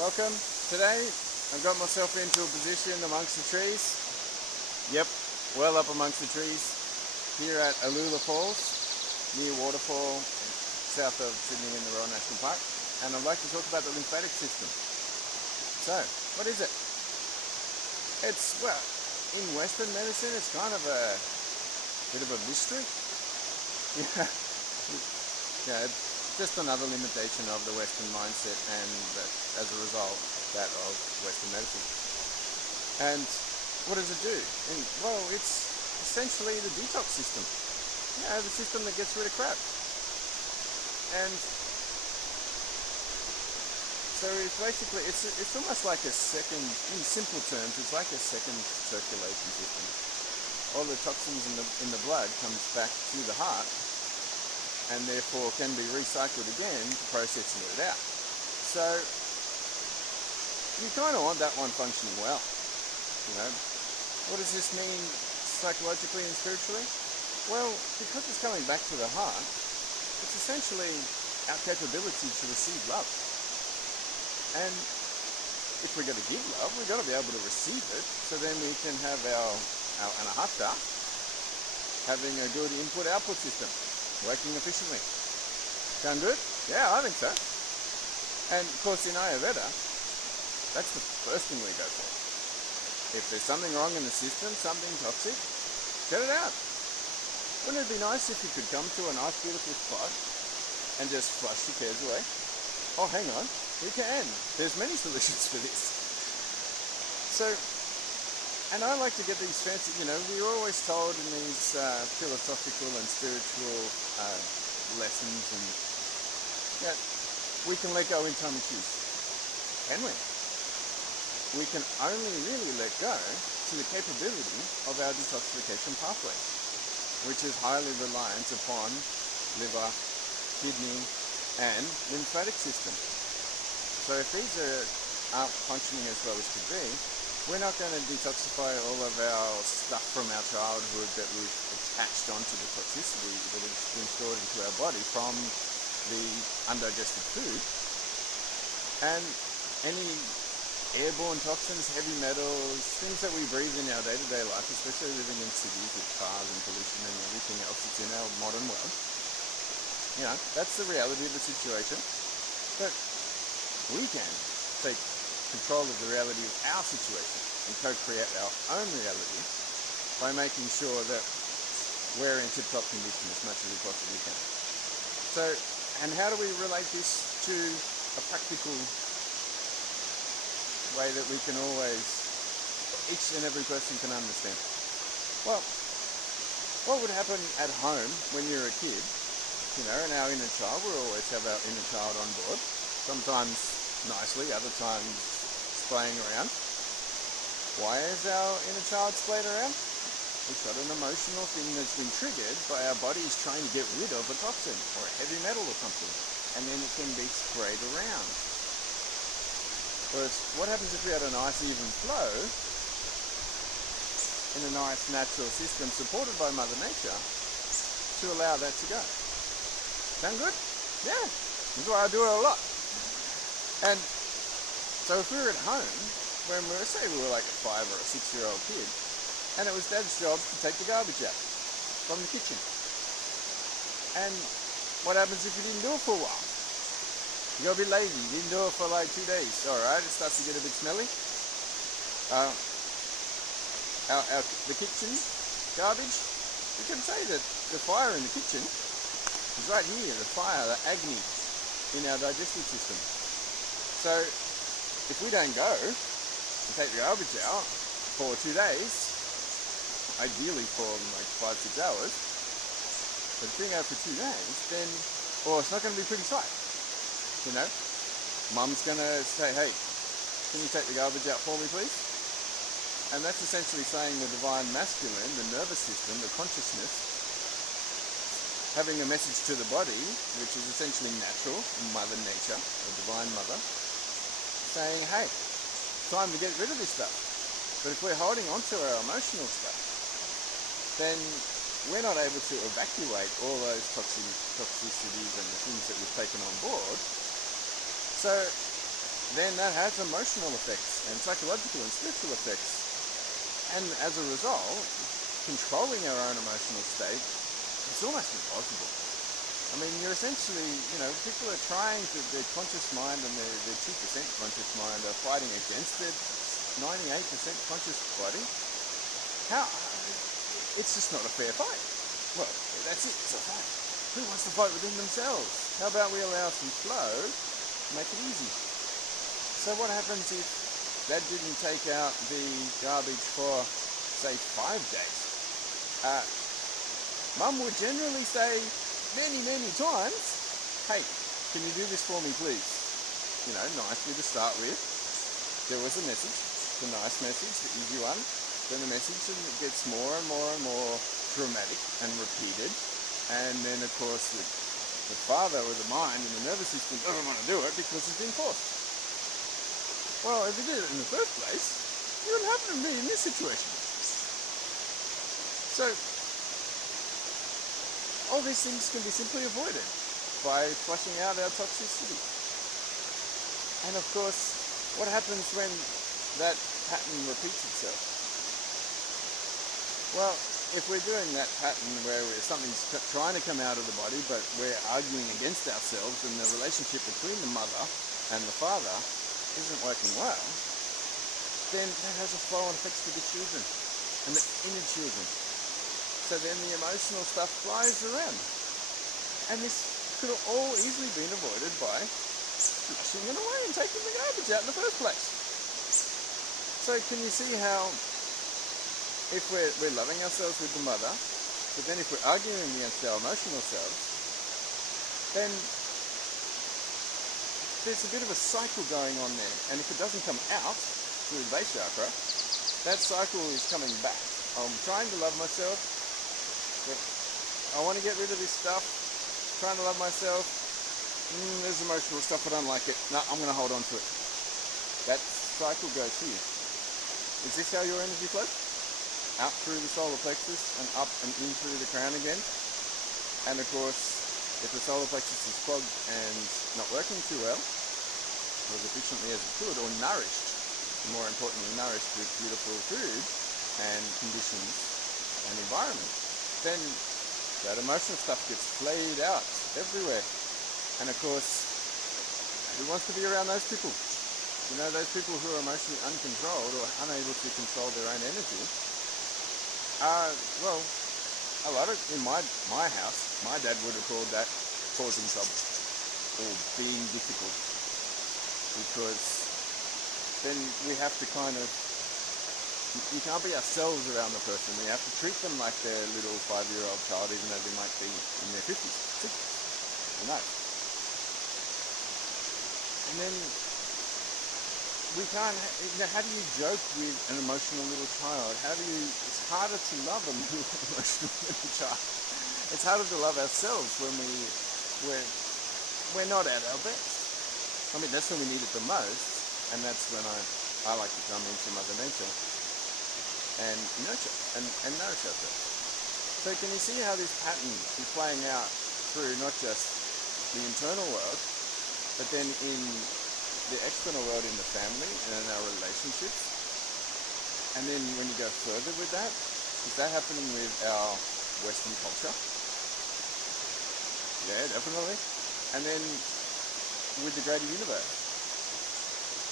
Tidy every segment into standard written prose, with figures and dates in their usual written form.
Welcome. Today I've got myself into a position amongst the trees. Yep, well up amongst the trees here at Alula Falls, near waterfall south of Sydney in the Royal National Park. And I'd like to talk about the lymphatic system. So, what is it? It's, well, in Western medicine it's kind of a bit of a mystery. Yeah, just another limitation of the Western mindset, and as a result, that of Western medicine. And what does it do? And, well, it's essentially the detox system. Yeah, the system that gets rid of crap. And so it's basically, it's almost like a second, in simple terms, it's like a second circulation system. All the toxins in the blood comes back to the heart, and therefore can be recycled again to process and let it out. So you kind of want that one functioning well. You know, what does this mean psychologically and spiritually? Well, because it's coming back to the heart, it's essentially our capability to receive love. And if we're going to give love, we've got to be able to receive it, so then we can have our anahata, having a good input-output system, working efficiently. Sound good? Yeah, I think so. And of course in Ayurveda, that's the first thing we go for. If there's something wrong in the system, something toxic, get it out. Wouldn't it be nice if you could come to a nice beautiful spot and just flush your cares away? Oh, hang on, we can. There's many solutions for this. So, and I like to get these fancy, you know, we're always told in these philosophical and spiritual lessons and that we can let go in time and choose. Can we? We can only really let go to the capability of our detoxification pathways, which is highly reliant upon liver, kidney, and lymphatic system. So if these aren't functioning as well as could be, we're not going to detoxify all of our stuff from our childhood that we've attached onto the toxicity that has been stored into our body from the undigested food. And any airborne toxins, heavy metals, things that we breathe in our day-to-day life, especially living in cities with cars and pollution and everything else that's in our modern world. You know, that's the reality of the situation. But we can take control of the reality of our situation and co-create our own reality by making sure that we're in tip-top condition as much as we possibly can. So, and how do we relate this to a practical way that we can always, each and every person can understand? Well, what would happen at home when you're a kid? You know, and our inner child, we'll always have our inner child on board. Sometimes nicely, other times splaying around. Why is our inner child splayed around? We've got an emotional thing that's been triggered by our bodies trying to get rid of a toxin or a heavy metal or something, and then it can be sprayed around. Whereas what happens if we had a nice even flow in a nice natural system supported by Mother Nature to allow that to go? Sound good? Yeah, that's why I do it a lot. And so if we were at home, when we were, say we were like a 5 or a 6-year-old kid, and it was Dad's job to take the garbage out from the kitchen. And what happens if you didn't do it for a while? You got a bit lazy, you didn't do it for like 2 days. Alright, it starts to get a bit smelly. The kitchen garbage, you can say that the fire in the kitchen is right here, the fire, the agni in our digestive system. So if we don't go and take the garbage out for 2 days, ideally for like 5-6 hours, but if we go for 2 days, then, it's not going to be pretty tight. You know, Mum's going to say, hey, can you take the garbage out for me, please? And that's essentially saying the divine masculine, the nervous system, the consciousness, having a message to the body, which is essentially natural, Mother Nature, the Divine Mother, saying, hey, it's time to get rid of this stuff. But if we're holding on to our emotional stuff, then we're not able to evacuate all those toxicities and the things that we've taken on board. So then that has emotional effects and psychological and spiritual effects. And as a result, controlling our own emotional state is almost impossible. I mean, you're essentially, people are trying to, their conscious mind and their 2% conscious mind are fighting against their 98% conscious body. How? It's just not a fair fight. Well, that's it, it's a fight. Who wants to fight within themselves? How about we allow some flow, make it easy? So what happens if Dad didn't take out the garbage for, say, 5 days? Mum would generally say many, many times, hey, can you do this for me, please? Nicely to start with. There was a message, the nice message, the easy one. Then the message gets more and more and more dramatic and repeated. And then, of course, the father with the mind and the nervous system doesn't want to do it because it's been forced. Well, if you did it in the first place, you wouldn't happen to be in this situation. So, all these things can be simply avoided by flushing out our toxicity. And of course, what happens when that pattern repeats itself? Well, if we're doing that pattern where something's trying to come out of the body, but we're arguing against ourselves, and the relationship between the mother and the father isn't working well, then that has a flow-on effects for the children and the inner children. So then the emotional stuff flies around. And this could have all easily been avoided by flushing it away and taking the garbage out in the first place. So can you see how if we're loving ourselves with the mother, but then if we're arguing against our emotional selves, then there's a bit of a cycle going on there. And if it doesn't come out through the base chakra, that cycle is coming back. I'm trying to love myself, but I want to get rid of this stuff. Trying to love myself. There's emotional stuff, I don't like it. No, I'm going to hold on to it. That cycle goes here. Is this how your energy flows? Out through the solar plexus and up and in through the crown again. And of course, if the solar plexus is clogged and not working too well, or as efficiently as it could, or nourished, more importantly nourished with beautiful food and conditions and environment, then that emotional stuff gets flayed out everywhere. And of course, who wants to be around those people? Those people who are emotionally uncontrolled or unable to control their own energy are, well, a lot of, in my house, my dad would have called that causing trouble or being difficult, because then we have to kind of, we can't be ourselves around the person. We have to treat them like their little 5-year-old child, even though they might be in their 50s, 60s, who knows. And then we can't, how do you joke with an emotional little child? It's harder to love a little emotional little child. It's harder to love ourselves when we're not at our best. I mean, that's when we need it the most, and that's when I like to come into Mother Nature and nurture and nourish ourselves. So can you see how this pattern is playing out through not just the internal world, but then in the external world, in the family and in our relationships? And then when you go further with that, is that happening with our Western culture? Yeah, definitely. And then with the greater universe.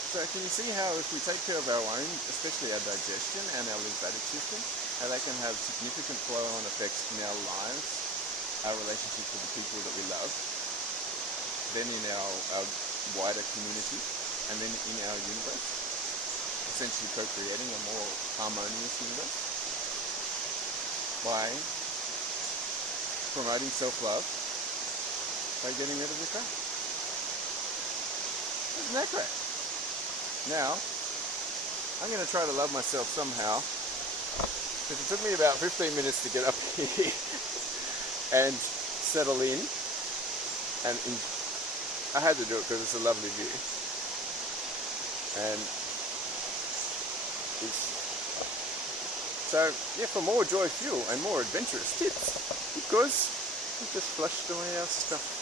So can you see how if we take care of our own, especially our digestion and our lymphatic system, how they can have significant flow-on effects in our lives, our relationships with the people that we love, then in our wider community, and then in our universe, essentially co-creating a more harmonious universe by promoting self-love, by getting rid of the crap. Isn't that great? Now, I'm going to try to love myself somehow, because it took me about 15 minutes to get up here and settle in, and I had to do it because it's a lovely view. And so, yeah, for more joy fuel and more adventurous tips, because we just flushed away our stuff.